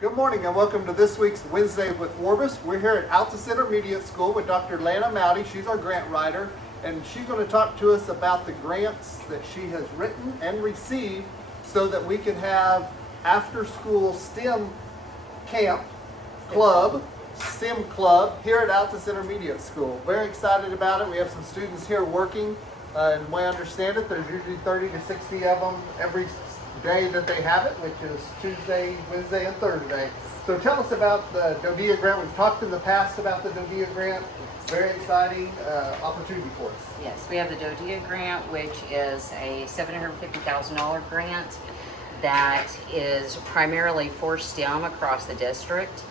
Good morning and welcome to this week's Wednesday with Orbis. We're here at Altus Intermediate School with Dr. Lana Mowdy. She's our grant writer, and she's going to talk to us about the grants that she has written and received so that we can have after-school STEM camp club, STEM club here at Altus Intermediate School. Very excited about it. We have some students here working, and the way I understand it, there's usually 30 to 60 of them every day that they have it, which is Tuesday, Wednesday, and Thursday. So tell us about the Dodea grant. We've talked in the past about the Dodea grant. Very exciting opportunity for us. Yes, we have the Dodea grant, which is a $750,000 grant that is primarily for STEM across the district.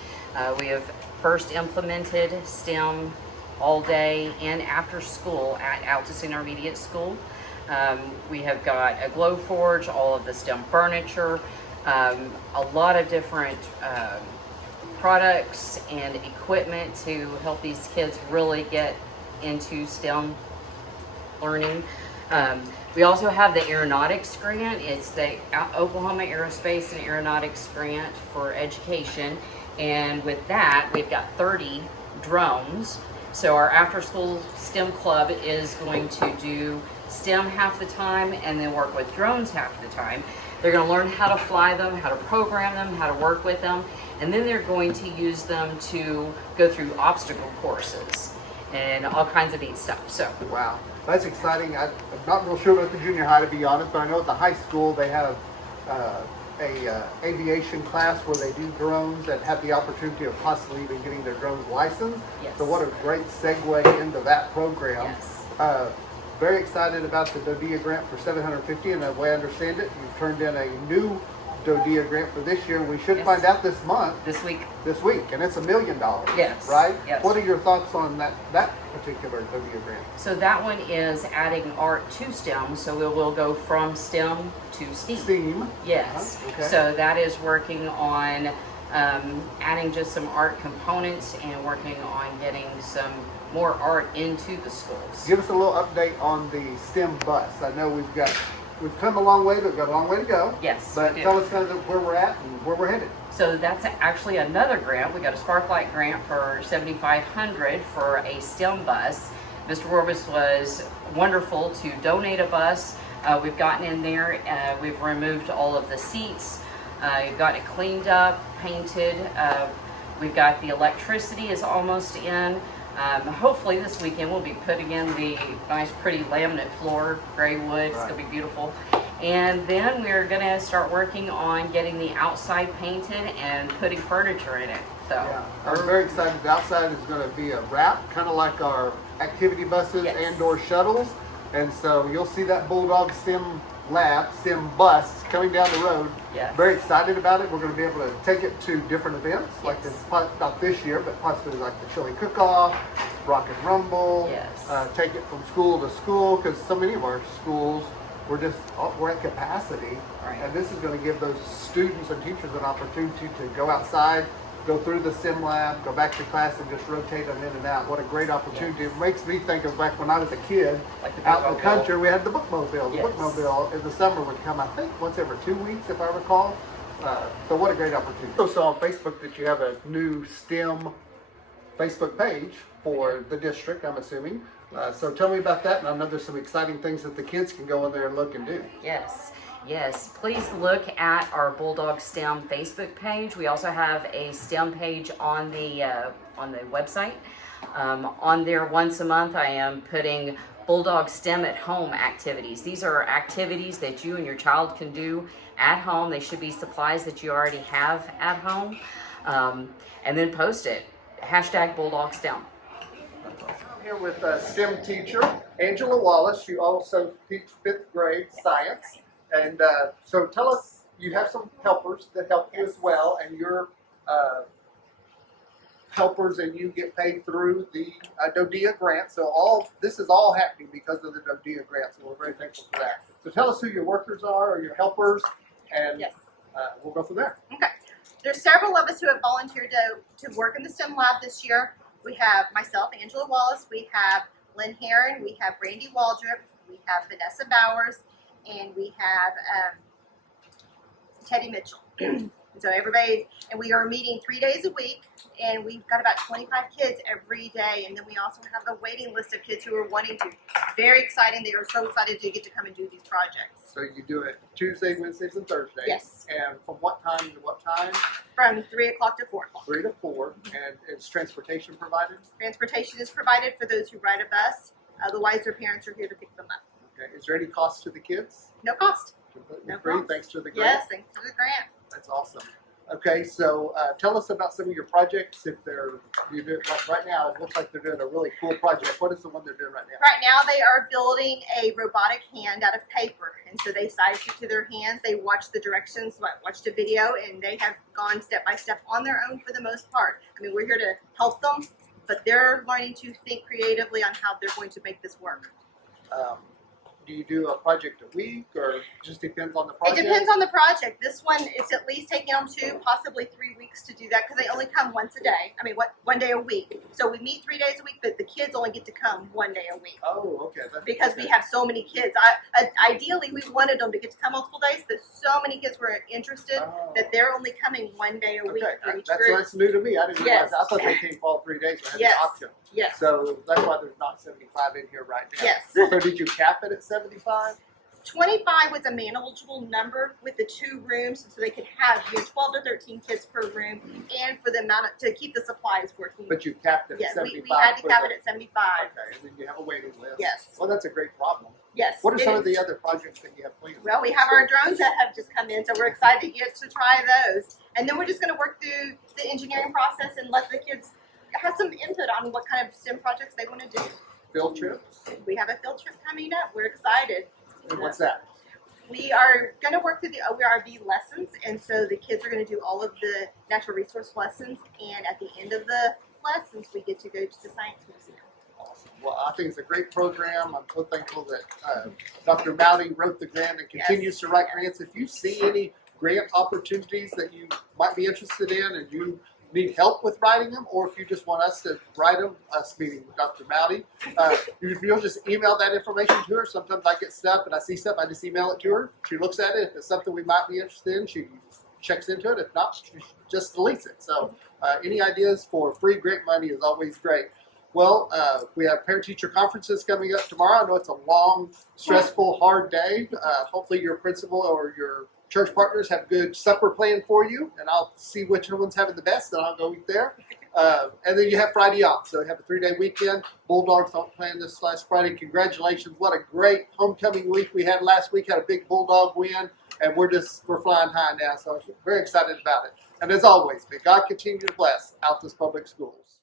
We have first implemented STEM all day and after school at Altus Intermediate School. We have got a glow forge, all of the STEM furniture, a lot of different products and equipment to help these kids really get into STEM learning. We also have the aeronautics grant. It's the Oklahoma Aerospace and Aeronautics grant for education. And with that, we've got 30 drones. So our after-school STEM club is going to do STEM half the time and then work with drones half the time. They're going to learn how to fly them, how to program them, how to work with them, and then they're going to use them to go through obstacle courses and all kinds of neat stuff. So wow, that's exciting. I'm not real sure about the junior high, to be honest, but I know at the high school they have aviation class where they do drones and have the opportunity of possibly even getting their drones licensed. Yes. So what a great segue into that program. Yes. Very excited about the Dodea grant for $750, and the way I understand it, you've turned in a new Dodea grant for this year. We should find out this month. This week, and it's $1 million. Yes. Right? Yes. What are your thoughts on that particular Dodea grant? so that one is adding art to STEM, so it will go from STEM to STEAM. STEAM. Yes. Okay. So that is working on adding just some art components and working on getting some more art into the schools. Give us a little update on the STEM bus. I know we've come a long way, but we've got a long way to go. Yes. But we do. tell us kind of where we're at and where we're headed. So that's actually another grant. We got a Sparklight grant for $7,500 for a STEM bus. Mr. Orbis was wonderful to donate a bus. We've gotten in there, we've removed all of the seats, got it cleaned up, painted. We've got the electricity is almost in. Hopefully this weekend we'll be putting in the nice pretty laminate floor, gray wood. It's Right. going to be beautiful. And then we're going to start working on getting the outside painted and putting furniture in it. So Yeah, I'm very excited. The outside is going to be a wrap, kind of like our activity buses Yes. and or shuttles. And so you'll see that Bulldog STEM bus coming down the road. Yes. Very excited about it. We're going to be able to take it to different events, like Yes. not this year, but possibly like the chili cook-off, rock and rumble. Yes. Take it from school to school, because so many of our schools we're at capacity, Right. and this is going to give those students and teachers an opportunity to go outside, go through the sim lab, go back to class, and just rotate them in and out. What a great opportunity. It makes me think of back when I was a kid, Like the out in the bookmobile. country, we had the bookmobile. The Yes. bookmobile in the summer would come, I think, once every 2 weeks, if I recall. So what a great opportunity. I saw on Facebook that you have a new STEM Facebook page for the district, I'm assuming. So tell me about that, and I know there's some exciting things that the kids can go in there and look and do. Yes, yes. Please look at our Bulldog STEM Facebook page. We also have a STEM page on the website. On there once a month, I am putting Bulldog STEM at home activities. These are activities that you and your child can do at home. They should be supplies that you already have at home. And then post it. Hashtag Bulldog STEM. I'm here with a STEM teacher, Angela Wallace. You also teach 5th grade science. And so tell us, you have some helpers that help you as well, and your helpers and you get paid through the Dodea grant. So this is all happening because of the Dodea grant, so we're very thankful for that. So tell us who your workers are or your helpers, and Yes. we'll go from there. Okay. There's several of us who have volunteered to work in the STEM lab this year. We have myself, Angela Wallace. We have Lynn Heron. We have Brandy Waldrop. We have Vanessa Bowers. And we have Teddy Mitchell. And so everybody, and we are meeting 3 days a week, and we've got about 25 kids every day. And then we also have a waiting list of kids who are wanting to. Very exciting. They are so excited to get to come and do these projects. So you do it Tuesday, Wednesdays, and Thursdays. Yes. And from what time to what time? From 3 o'clock to 4 o'clock. 3 to 4. And is transportation provided? Transportation is provided for those who ride a bus. Otherwise, their parents are here to pick them up. Okay. Is there any cost to the kids? No cost. Completely No free, cost. thanks to the grant? Yes, thanks to the grant. That's awesome. Okay, so tell us about some of your projects. If you do it like right now, it looks like they're doing a really cool project. What is the one they're doing right now? Right now, they are building a robotic hand out of paper. And so they size it to their hands. They watch the directions, watched a video, and they have gone step by step on their own for the most part. I mean, we're here to help them, but they're learning to think creatively on how they're going to make this work. Do you do a project a week, or just depends on the It project? depends on the project. This one is at least taking them 2, possibly 3 weeks to do that because they only come once a day. I mean, one day a week. So we meet 3 days a week, but the kids only get to come 1 day a week. Oh, okay. Because we have so many kids. Ideally, we wanted them to get to come multiple days, but so many kids were interested that they're only coming 1 day a week for each group. That's new to me. I didn't realize Yes. that. I thought they came for all 3 days. So I had Yes. the option. Yes. So that's why there's not 75 in here right now. Yes. So did you cap it at 75? 25 was a manageable number with the 2 rooms, so they could have 12 to 13 kids per room, and for the amount to keep the supplies working. But you capped it at Yes, 75. we had to for cap the- it at 75. Okay, and then you have a waiting list. Yes. Well, that's a great problem. Yes. What are it some of the is. other projects that you have planned? Well, we have our drones that have just come in, so we're excited to get to try those. And then we're just going to work through the engineering process and let the kids have some input on what kind of STEM projects they want to do. Field trips? We have a field trip coming up. We're excited. And what's that? We are going to work through the OERB lessons, and so the kids are going to do all of the natural resource lessons, and at the end of the lessons, we get to go to the Science Museum. Awesome. Well, I think it's a great program. I'm so thankful that Dr. Mowdy wrote the grant and continues to write grants. If you see any grant opportunities that you might be interested in and you need help with writing them, or if you just want us to write them, us meaning Dr. Mowdy, you'll just email that information to her. Sometimes I get stuff and I see stuff, I just email it to her. She looks at it. If it's something we might be interested in, she checks into it. If not, she just deletes it. So any ideas for free grant money is always great. Well, we have parent-teacher conferences coming up tomorrow. I know it's a long, stressful, hard day. Hopefully your principal or your church partners have good supper planned for you, and I'll see which one's having the best, and I'll go eat there. And then you have Friday off, so you have a 3-day weekend. Bulldogs don't play this last Friday. Congratulations. What a great homecoming week we had last week. Had a big Bulldog win, and we're flying high now, so I'm very excited about it. And as always, may God continue to bless Altus Public Schools.